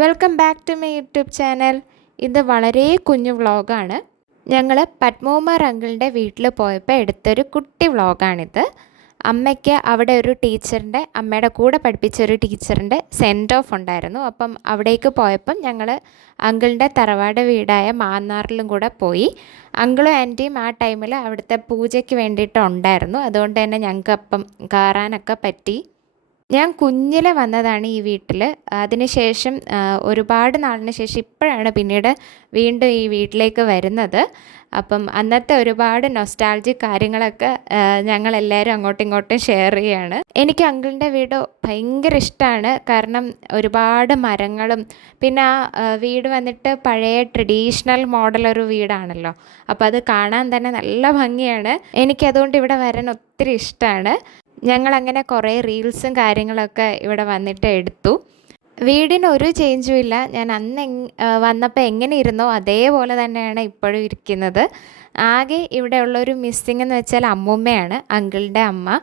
Welcome back to my YouTube channel. ഇത് വളരെ കുഞ്ഞു വ്ളോഗാണ്. ഞങ്ങൾ പത്മകുമാർ അങ്കിളിൻ്റെ വീട്ടിൽ പോയപ്പോൾ എടുത്തൊരു കുട്ടി വ്ളോഗാണിത്. അമ്മയ്ക്ക് അവിടെ ഒരു ടീച്ചറിൻ്റെ, അമ്മയുടെ കൂടെ പഠിപ്പിച്ച ഒരു ടീച്ചറിൻ്റെ സെൻഡ് ഓഫ് ഉണ്ടായിരുന്നു. അപ്പം അവിടേക്ക് പോയപ്പം ഞങ്ങൾ അങ്കിളിൻ്റെ തറവാട് വീടായ മാന്നാറിലും കൂടെ പോയി. അങ്കിളും ആൻറ്റിയും ആ ടൈമിൽ അവിടുത്തെ പൂജയ്ക്ക് വേണ്ടിയിട്ടുണ്ടായിരുന്നു. അതുകൊണ്ട് തന്നെ ഞങ്ങൾക്ക് അപ്പം കയറാനൊക്കെ പറ്റി. ഞാൻ കുഞ്ഞിലെ വന്നതാണ് ഈ വീട്ടിൽ. അതിനുശേഷം ഒരുപാട് നാളിന് ശേഷം ഇപ്പോഴാണ് പിന്നീട് വീണ്ടും ഈ വീട്ടിലേക്ക് വരുന്നത്. അപ്പം അന്നത്തെ ഒരുപാട് നൊസ്റ്റാൾജിക് കാര്യങ്ങളൊക്കെ ഞങ്ങളെല്ലാവരും അങ്ങോട്ടും ഇങ്ങോട്ടും ഷെയർ ചെയ്യുകയാണ്. എനിക്ക് അങ്കിളിൻ്റെ വീട് ഭയങ്കര ഇഷ്ടമാണ്. കാരണം ഒരുപാട് മരങ്ങളും പിന്നെ ആ വീട് വന്നിട്ട് പഴയ ട്രഡീഷണൽ മോഡലൊരു വീടാണല്ലോ. അപ്പോൾ അത് കാണാൻ തന്നെ നല്ല ഭംഗിയാണ്. എനിക്കതുകൊണ്ട് ഇവിടെ വരാൻ ഒത്തിരി ഇഷ്ടമാണ്. ഞങ്ങളങ്ങനെ കുറേ റീൽസും കാര്യങ്ങളൊക്കെ ഇവിടെ വന്നിട്ട് എടുത്തു. വീടിന് ഒരു ചേഞ്ചും ഇല്ല. ഞാൻ അന്ന് വന്നപ്പോൾ എങ്ങനെ ഇരുന്നോ അതേപോലെ തന്നെയാണ് ഇപ്പോഴും ഇരിക്കുന്നത്. ആകെ ഇവിടെ ഉള്ളൊരു മിസ്സിങ് എന്ന് വെച്ചാൽ അമ്മൂമ്മയാണ്, അങ്കിളിൻ്റെ അമ്മ.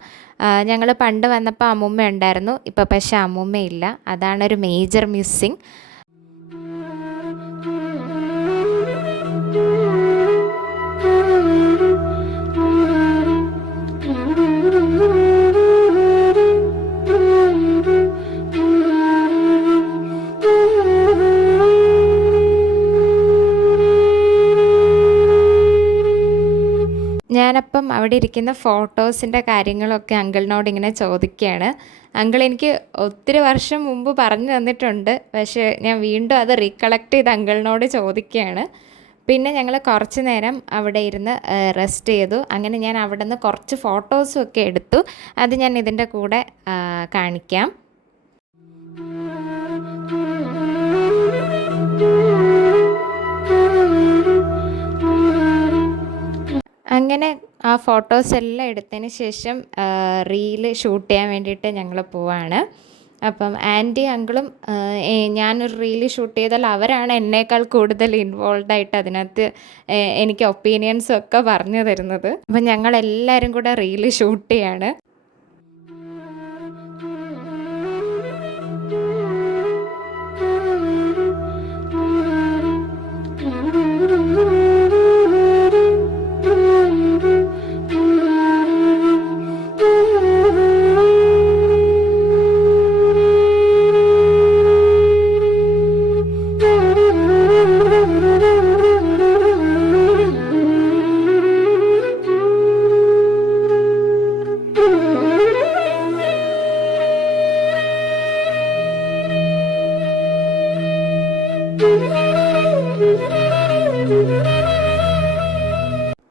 ഞങ്ങൾ പണ്ട് വന്നപ്പോൾ അമ്മൂമ്മ ഉണ്ടായിരുന്നു, ഇപ്പോൾ പക്ഷേ അമ്മൂമ്മയില്ല. അതാണൊരു മേജർ മിസ്സിങ്. ഞാനപ്പം അവിടെ ഇരിക്കുന്ന ഫോട്ടോസിൻ്റെ കാര്യങ്ങളൊക്കെ അങ്കിളിനോട് ഇങ്ങനെ ചോദിക്കുകയാണ്. അങ്കിൾ എനിക്ക് ഒത്തിരി വർഷം മുമ്പ് പറഞ്ഞു തന്നിട്ടുണ്ട്, പക്ഷേ ഞാൻ വീണ്ടും അത് റീകളക്ട് ചെയ്ത് അങ്കിളിനോട് ചോദിക്കുകയാണ്. പിന്നെ ഞങ്ങൾ കുറച്ച് നേരം അവിടെ ഇരുന്ന് റെസ്റ്റ് ചെയ്തു. അങ്ങനെ ഞാൻ അവിടെ നിന്ന് കുറച്ച് ഫോട്ടോസും ഒക്കെ എടുത്തു. അത് ഞാൻ ഇതിൻ്റെ കൂടെ കാണിക്കാം. അങ്ങനെ ആ ഫോട്ടോസ് എല്ലാം എടുത്തതിന് ശേഷം റീല് ഷൂട്ട് ചെയ്യാൻ വേണ്ടിയിട്ട് ഞങ്ങൾ പോവാണ്. അപ്പം ആൻറ്റി അങ്കിളും ഞാനൊരു റീല് ഷൂട്ട് ചെയ്താൽ അവരാണ് എന്നേക്കാൾ കൂടുതൽ ഇൻവോൾവ് ആയിട്ട് അതിനകത്ത് എനിക്ക് ഒപ്പീനിയൻസും ഒക്കെ പറഞ്ഞു തരുന്നത്. അപ്പം ഞങ്ങളെല്ലാവരും കൂടെ റീല് ഷൂട്ട് ചെയ്യാണ്.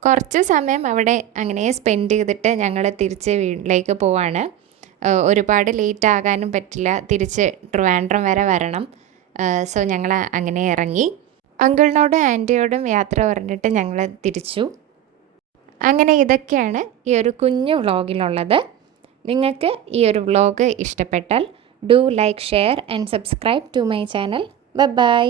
കുറച്ച് സമയം അവിടെ അങ്ങനെ സ്പെൻഡ് ചെയ്തിട്ട് ഞങ്ങൾ തിരിച്ച് വീട്ടിലേക്ക് പോവാണ്. ഒരുപാട് ലേറ്റ് ആകാനും പറ്റില്ല, തിരിച്ച് ട്രിവാൻഡ്രം വരെ വരണം. സോ ഞങ്ങൾ അങ്ങനെ ഇറങ്ങി. അങ്കിളിനോടും ആൻറ്റിയോടും യാത്ര പറഞ്ഞിട്ട് ഞങ്ങൾ തിരിച്ചു. അങ്ങനെ ഇതൊക്കെയാണ് ഈ ഒരു കുഞ്ഞു വ്ളോഗിലുള്ളത്. നിങ്ങൾക്ക് ഈ ഒരു വ്ളോഗ് ഇഷ്ടപ്പെട്ടാൽ do like, share and subscribe to my channel. By.